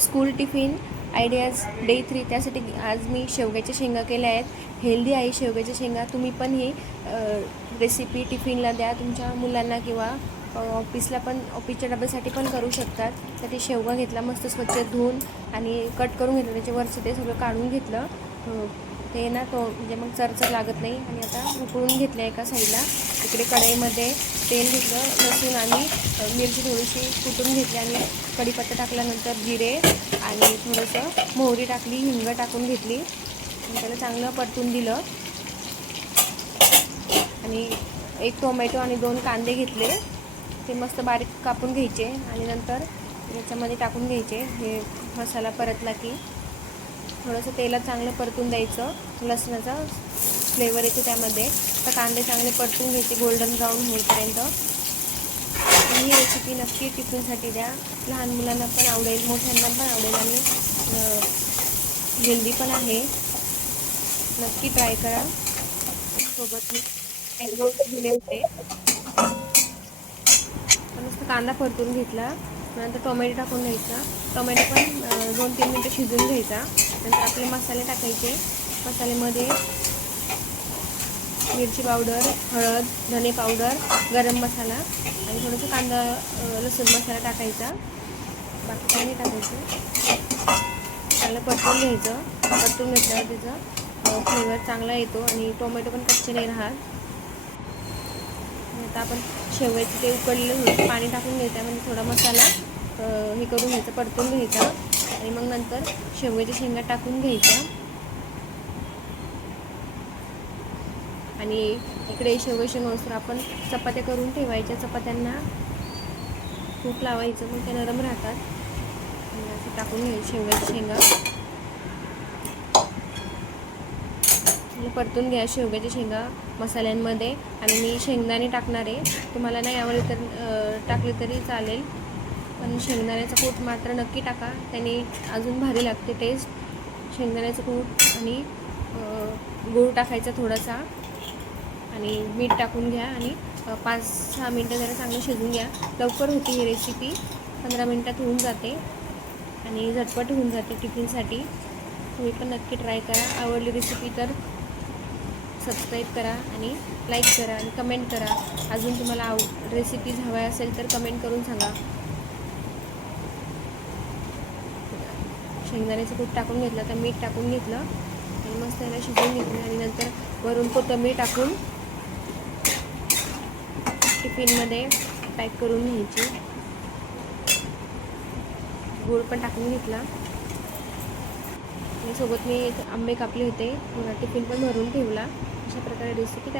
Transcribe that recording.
School tiffin ideas day 3 त्यासाठी आज मी शेवग्याच्या शेंगा केल्या आहेत. हेल्दी आहे शेवग्याच्या शेंगा. तुम्ही पण ही रेसिपी टिफिनला द्या तुमच्या मुलांना किंवा ऑफिसच्या डब्यासाठी पण करू शकतात. तर ते शेवगा घेतला मस्त स्वच्छ धुवून आणि कट करून घेतलं. त्याच्यावरचं ते सगळं काढून घेतलं. ते ना तो म्हणजे मग चरचर लागत नाही. आणि आता उकळून घेतलं एका साईडला. इकडे कढईमध्ये तेल घेतलं, लसूण आणि मिरची थोडीशी कुटून घेतली आणि कढीपत्ता टाकल्यानंतर जिरे आणि थोडंसं मोहरी टाकली, हिंग टाकून घेतली आणि त्याला चांगलं परतून दिलं. आणि एक टोमॅटो आणि 2 कांदे घेतले, ते मस्त बारीक कापून घ्यायचे आणि नंतर याच्यामध्ये टाकून घ्यायचे. हे मसाला परतला की थोडंसं तेलात चांगलं परतून द्यायचं. लसणाचा फ्लेवर येतो त्यामध्ये. तर कांदे चांगले परतून घ्यायचे गोल्डन ब्राऊन होईपर्यंत. ही रेसिपी नक्की टिफिनसाठी द्या. लहान मुलांना पण आवडेल, मोठ्यांना पण आवडेल आणि हेल्दी पण आहे. नक्की ट्राय करा. सोबत मी दिले होते. मस्त कांदा परतून घेतला, नंतर टोमॅटो टाकून घ्यायचा. टोमॅटो पण 2-3 मिनटं शिजवून घ्यायचा. नंतर आपले मसाले टाकायचे. मसाल्यामध्ये मिरची पावडर, हळद, धने पावडर, गरम मसाला आणि थोडंसं कांदा लसूण मसाला टाकायचा. बाकी काही नाही टाकायचं. चांगलं परतून घ्यायचं. परतून घेतल्यावर त्याचा फ्लेवर चांगला येतो आणि टोमॅटो पण कच्चे नाही राहत. आता आपण शेवयाचं ते उकळलेलं पाणी टाकून घ्यायचं. त्यामध्ये थोडा मसाला हे करून घ्यायचा, परतून घ्यायचा आणि मग नंतर शेवयाच्या शेंगा टाकून घ्यायच्या. आणि इकडे शेवयाच्या शेंगावर आपण चपात्या करून ठेवायच्या. चपात्यांना तूप लावायचं, मग त्या नरम राहतात. आणि असं टाकून घ्यायचं शेवयाच्या शेंगा. परतून घ्या शेवग्याच्या शेंगा मसाल्यांमध्ये. आणि मी शेंगदाणे टाकणार आहे. तुम्हाला नाही आवडले तर टाकले तरी चालेल, पण शेंगदाण्याचं कूट मात्र नक्की टाका, त्याने अजून भारी लागते टेस्ट. शेंगदाण्याचं कूट आणि गूळ टाकायचा थोडासा आणि मीठ टाकून घ्या आणि 5-6 मिनटं जरा चांगलं शिजवून घ्या. लवकर होती ही रेसिपी, 15 मिनटात होऊन जाते आणि झटपट होऊन जाते टिफिनसाठी. तुम्ही पण नक्की ट्राय करा. आवडली रेसिपी तर सबस्क्राईब करा आणि लाईक करा आणि कमेंट करा. अजून तुम्हाला रेसिपीज हव्या असेल तर कमेंट करून सांगा. शेंगदाण्याचं कूट टाकून घेतलं, तर मीठ टाकून घेतलं आणि मस्त त्याला शिजवून घेतलं आणि नंतर वरून कोथिंबीर टाकून टिफिनमध्ये पॅक करून घ्यायची. गूळ पण टाकून घेतला आणि सोबत मी आंबे कापले होते, टिफिन पण भरून ठेवला. अशा प्रकारे रेसिपी